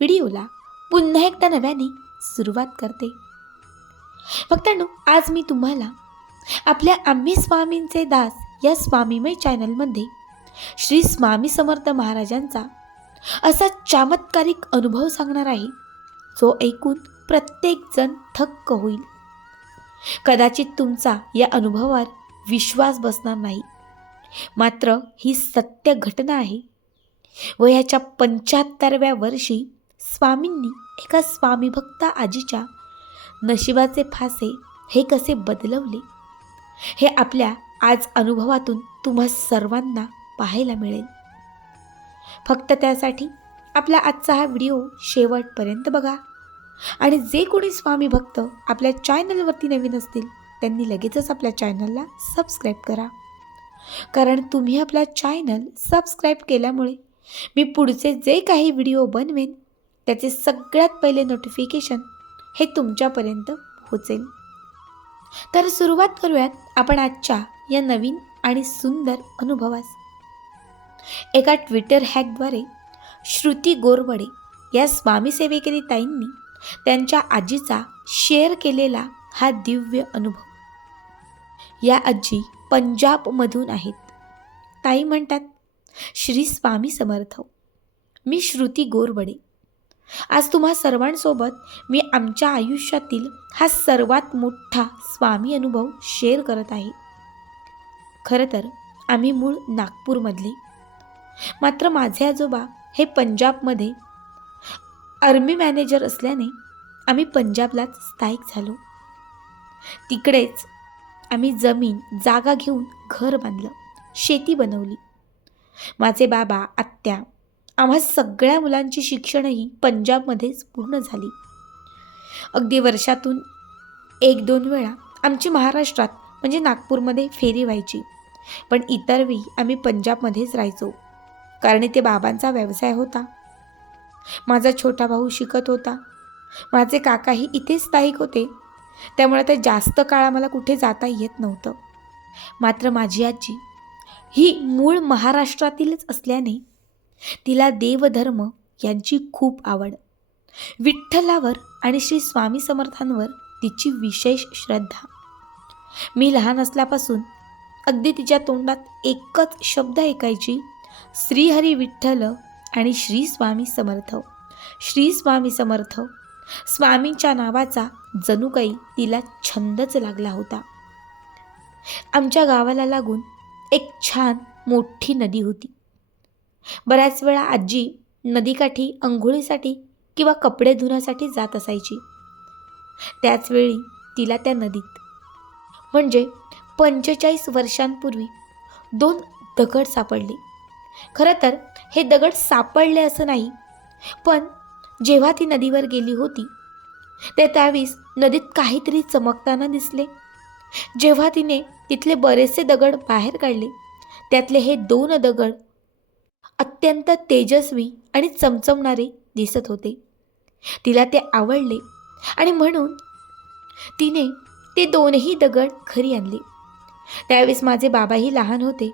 व्हिडिओला पुन्हा एकदा नव्याने सुरुवात करते. भक्तांनो आज मी तुम्हाला आपल्या आम्ही स्वामींचे दास या स्वामीमय चॅनलमध्ये श्री स्वामी समर्थ महाराजांचा असा चमत्कारिक अनुभव सांगणार आहे जो ऐकून प्रत्येकजण थक्क होईल. कदाचित तुमचा या अनुभवावर विश्वास बसणार नाही. मात्र ही सत्य घटना आहे वयाच्या पंच्याहत्तरव्या वर्षी स्वामींनी एका स्वामीभक्त आजीच्या नशिबाचे फासे हे कसे बदलवले? हे आपल्या आज अनुभवातून तुम्हा सर्वांना पाहायला मिळेल. फक्त त्यासाठी आपला आजचा हा व्हिडिओ शेवटपर्यंत बघा. आणि जे कोणी स्वामी भक्त आपल्या चॅनलवरती नवीन असतील त्यांनी लगेचच आपल्या चॅनलला सबस्क्राईब करा. कारण तुम्ही आपला चॅनल सबस्क्राईब केल्यामुळे मी पुढचे जे काही व्हिडिओ बनवेन त्याचे सगळ्यात पहिले नोटिफिकेशन हे तुमच्यापर्यंत पोहोचेल. तर सुरुवात करूयात आपण आजच्या या नवीन आणि सुंदर अनुभवास. एका ट्विटर हॅकद्वारे श्रुती गोरवडे या स्वामीसेवेकरी ताईंनी त्यांच्या आजीचा शेअर केलेला हा दिव्य अनुभव. या आजी पंजाबमधून आहेत. ताई म्हणतात श्री स्वामी समर्थ हो. मी श्रुती गोरवडे आज तुम्हा सर्वांसोबत मी आमच्या आयुष्यातील हा सर्वात मोठा स्वामी अनुभव शेअर करत आहे. खरं तर आम्ही मूळ नागपूरमधले. मात्र माझे आजोबा हे पंजाबमध्ये. आर्मी मॅनेजर असल्याने आम्ही पंजाबलाच स्थायिक झालो. तिकडेच आम्ही जमीन जागा घेऊन घर बांधलं शेती बनवली. माझे बाबा आत्या आम्हा सगळ्या मुलांची शिक्षणही पंजाबमध्येच पूर्ण झाली. अगदी वर्षातून एक दोन वेळा आमची महाराष्ट्रात म्हणजे नागपूरमध्ये फेरी व्हायची. पण इतरवी आम्ही पंजाबमध्येच राहायचो. कारण इथे बाबांचा व्यवसाय होता. माझा छोटा भाऊ शिकत होता. माझे काकाही इथेच स्थायिक होते. त्यामुळे ते जास्त काळ आम्हाला कुठे जाता येत नव्हतं. मात्र माझी आजी ही मूळ महाराष्ट्रातीलच असल्याने तिला देवधर्म यांची खूप आवड. विठ्ठलावर आणि श्री स्वामी समर्थांवर तिची विशेष श्रद्धा. मी लहान असल्यापासून अगदी तिच्या तोंडात एकच शब्द ऐकायची श्रीहरी विठ्ठल आणि श्री स्वामी समर्थ. श्री स्वामी समर्थ. स्वामींच्या नावाचा जणू काही तिला छंदच लागला होता. आमच्या गावाला लागून एक छान मोठी नदी होती. बऱ्याच वेळा आजी नदीकाठी अंघोळीसाठी किंवा कपडे धुण्यासाठी जात असायची. त्याचवेळी तिला त्या नदीत म्हणजे पंचेचाळीस वर्षांपूर्वी दोन दगड सापडले. खरं तर हे दगड सापडले असं नाही पण जेव्हा ती नदीवर गेली होती ते त्यावेळेस नदीत काहीतरी चमकताना दिसले. जेव्हा तिने तिथले बरेचसे दगड बाहेर काढले त्यातले हे दोन दगड अत्यंत तेजस्वी आणि चमचमणारे दिसत होते. तिला ते आवडले आणि म्हणून तिने ते दोनही दगड घरी आणले. त्यावेळेस माझे बाबाही लहान होते.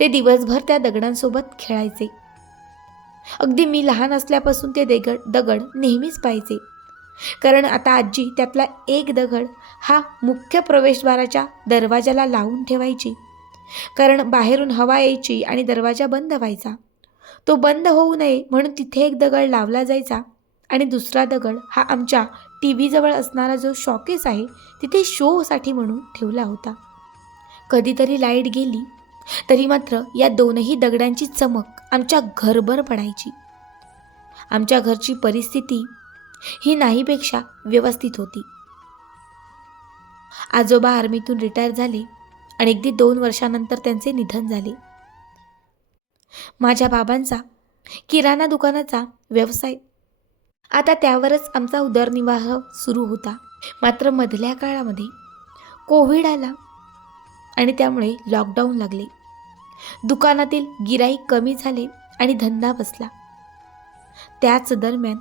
ते दिवसभर त्या दगडांसोबत खेळायचे. अगदी मी लहान असल्यापासून ते दगड दगड नेहमीच पाहायचे. कारण आता आजी त्यातला एक दगड हा मुख्य प्रवेशद्वाराच्या दरवाजाला लावून ठेवायची. कारण बाहेरून हवा यायची आणि दरवाजा बंद व्हायचा. तो बंद होऊ नये म्हणून तिथे एक दगड लावला जायचा आणि दुसरा दगड हा आमच्या टी व्हीजवळ असणारा जो शॉकेस आहे तिथे शोसाठी म्हणून ठेवला होता. कधीतरी लाइट गेली तरी मात्र या दोनही दगडांची चमक आमच्या घरभर पडायची. आमच्या घरची परिस्थिती ही नाहीपेक्षा व्यवस्थित होती. आजोबा आर्मीतून रिटायर झाले. आणि अगदी दोन वर्षानंतर त्यांचे निधन झाले. माझ्या बाबांचा किराणा दुकानाचा व्यवसाय. आता त्यावरच आमचा उदरनिर्वाह सुरू होता. मात्र मधल्या काळामध्ये कोविड आला आणि त्यामुळे लॉकडाऊन लागले. दुकानातील गिराई कमी झाले आणि धंदा बसला. त्याच दरम्यान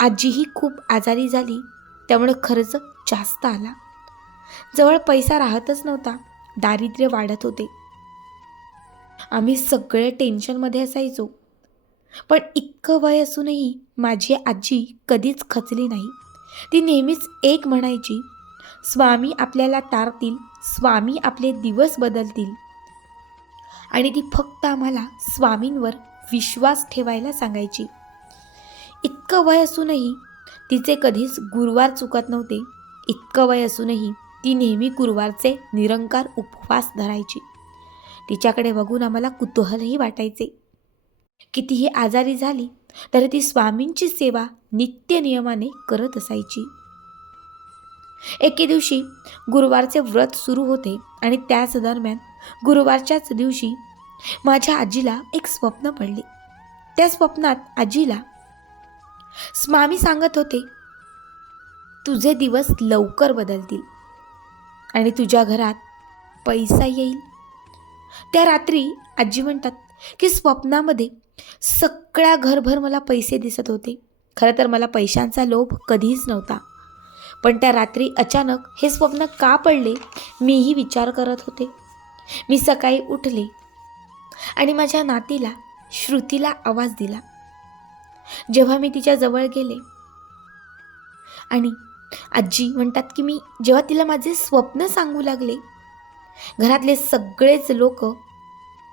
आजीही खूप आजारी झाली त्यामुळे खर्च जास्त आला. जवळ पैसा राहतच नव्हता. दारिद्र्य वाढत होते. आम्ही सगळे टेन्शनमध्ये असायचो. पण इतकं वय असूनही माझी आजी कधीच खचली नाही. ती नेहमीच एक म्हणायची स्वामी आपल्याला तारतील स्वामी आपले दिवस बदलतील. आणि ती फक्त आम्हाला स्वामींवर विश्वास ठेवायला सांगायची. इतकं वय असूनही तिचे कधीच गुरुवार चुकत नव्हते. इतकं वय असूनही ती नेहमी गुरुवारचे निरंकार उपवास धरायची. तिच्याकडे बघून आम्हाला कुतूहलही वाटायचे. कितीही आजारी झाली तरी ती स्वामींची सेवा नित्य नियमाने करत असायची. एके दिवशी गुरुवारचे व्रत सुरू होते आणि त्याच दरम्यान गुरुवारच्याच दिवशी माझ्या आजीला एक स्वप्न पडले. त्या स्वप्नात आजीला स्वामी सांगत होते तुझे दिवस लवकर बदलतील. आणि तुझ्या घरात पैसा येईल. त्या रात्री आजी म्हणतात की स्वप्नामध्ये सगळ्या घरभर मला पैसे दिसत होते. खरं तर मला पैशांचा लोभ कधीच नव्हता. पण त्या रात्री अचानक हे स्वप्न का पडले मीही विचार करत होते. मी सकाळी उठले आणि माझ्या नातीला श्रुतीला आवाज दिला. जेव्हा मी तिच्या जवळ गेले आणि आजी म्हणतात की मी जेव्हा तिला माझे स्वप्न सांगू लागले घरातले सगळेच लोक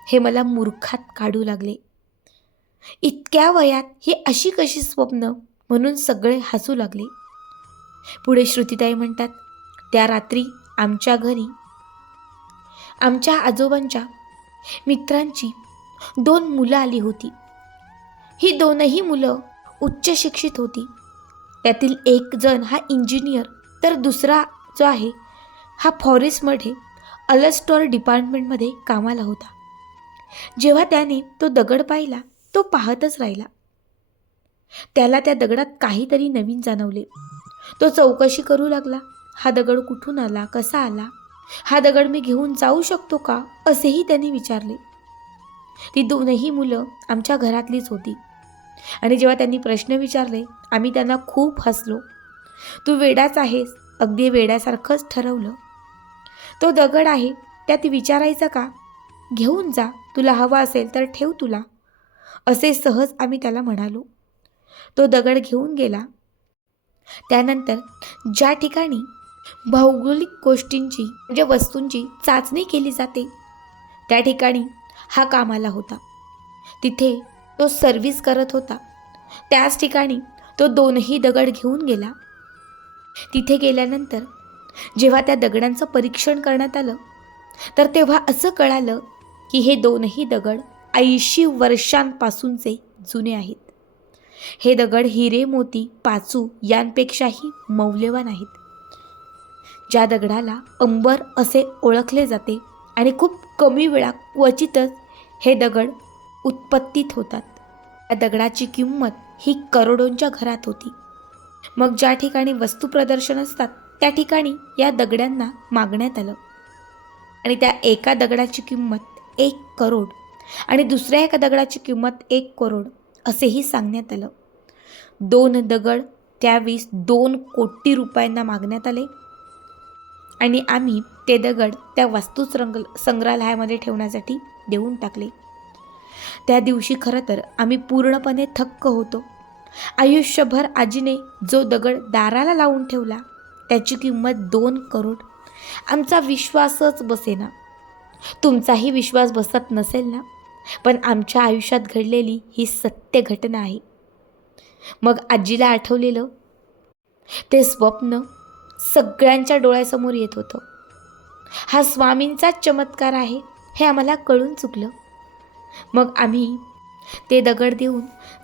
हे मला मूर्खात काढू लागले. इतक्या वयात ही अशी कशी स्वप्न म्हणून सगळे हसू लागले. पुढे श्रुतीताई म्हणतात त्या रात्री आमच्या घरी आमच्या आजोबांच्या मित्रांची दोन मुलं आली होती. ही दोनही मुलं उच्च शिक्षित होती. त्यातील एक जण हा इंजिनियर तर दुसरा जो आहे हा फॉरेस्टमध्ये अलस्टॉर डिपार्टमेंटमध्ये कामाला होता. जेव्हा त्याने तो दगड पाहिला तो पाहतच राहिला. त्याला त्या दगडात काहीतरी नवीन जाणवले. तो चौकशी करू लागला हा दगड कुठून आला कसा आला हा दगड मी घेऊन जाऊ शकतो का असेही त्याने विचारले. ती दोनही मुलं आमच्या घरातलीच होती. आणि जेव्हा त्यांनी प्रश्न विचारले आम्ही त्यांना खूप हसलो. तू वेडाच आहेस अगदी वेड्यासारखंच ठरवलं. तो दगड आहे त्यात विचारायचं का? घेऊन जा तुला हवा असेल तर ठेव तुला. असे सहज आम्ही त्याला म्हणालो. तो दगड घेऊन गेला. त्यानंतर ज्या ठिकाणी भौगोलिक गोष्टींची म्हणजे वस्तूंची चाचणी केली जाते त्या ठिकाणी हा कामाला होता. तिथे तो सर्व्हिस करत होता. त्याच ठिकाणी तो दोनही दगड घेऊन गेला. तिथे गेल्यानंतर जेव्हा त्या दगडांचं परीक्षण करण्यात आलं तर तेव्हा असं कळालं की हे दोनही दगड ऐंशी वर्षांपासूनचे जुने आहेत. हे दगड हिरे मोती पाचू यांपेक्षाही मौल्यवान आहेत. ज्या दगडाला अंबर असे ओळखले जाते आणि खूप कमी वेळा क्वचितच हे दगड उत्पत्तीत होतात. त्या दगडाची किंमत ही करोडोंच्या घरात होती. मग ज्या ठिकाणी वस्तू प्रदर्शन असतात त्या ठिकाणी या दगडांना मागण्यात आलं. आणि त्या एका दगडाची किंमत एक करोड आणि दुसऱ्या एका दगडाची किंमत एक करोड असेही सांगण्यात आलं. दोन दगड त्यावेळेस दोन कोटी रुपयांना मागण्यात आले. आणि आम्ही ते दगड त्या वस्तू संग्रहालयामध्ये ठेवण्यासाठी देऊन टाकले. त्या दिवशी खरं तर आम्ही पूर्णपणे थक्क होतो. आयुष्यभर आजीने जो दगड दाराला लावून ठेवला त्याची किंमत दोन करोड. आमचा विश्वासच बसेना. तुमचाही विश्वास बसत नसेल ना? पण आमच्या आयुष्यात घडलेली ही सत्य घटना आहे. मग आजीला आठवलेलं? ते स्वप्न सगळ्यांच्या डोळ्यासमोर येत होतं. हा स्वामींचाच चमत्कार आहे हे आम्हाला कळून चुकलं. मग आम्ही ते दगड देऊन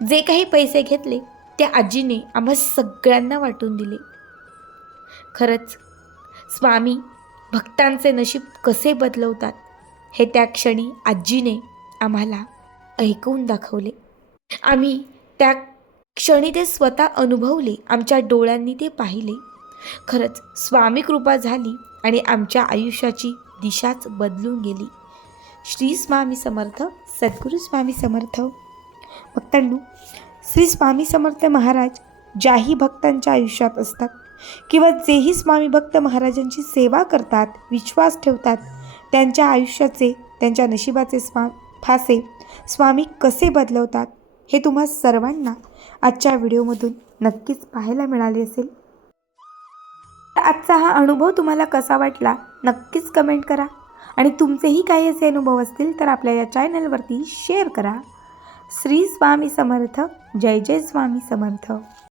जे काही पैसे घेतले त्या आजीने आम्हा सगळ्यांना वाटून दिले. खरंच स्वामी भक्तांचे नशीब कसे बदलवतात हे त्या क्षणी आजीने आम्हाला ऐकवून दाखवले. आम्ही त्या क्षणी ते स्वतः अनुभवले आमच्या डोळ्यांनी ते पाहिले. खरंच स्वामी कृपा झाली आणि आमच्या आयुष्याची दिशाच बदलून गेली. श्री स्वामी समर्थ सद्गुरू स्वामी समर्थ. भक्तांनो श्री स्वामी समर्थ महाराज ज्याही भक्तांच्या आयुष्यात असतात किंवा जेही स्वामी भक्त महाराजांची सेवा करतात विश्वास ठेवतात त्यांच्या आयुष्याचे त्यांच्या नशिबाचे स्वा फासे स्वामी कसे बदलवतात हे तुम्हा सर्वांना आजच्या व्हिडिओमधून नक्कीच पाहायला मिळाले असेल. आजचा हा अनुभव तुम्हाला कसा वाटला नक्कीच कमेंट करा. आणि तुमचेही काही असे अनुभव असतील तर आपल्या या चॅनलवरती शेअर करा. श्री स्वामी समर्थ जय जय स्वामी समर्थ.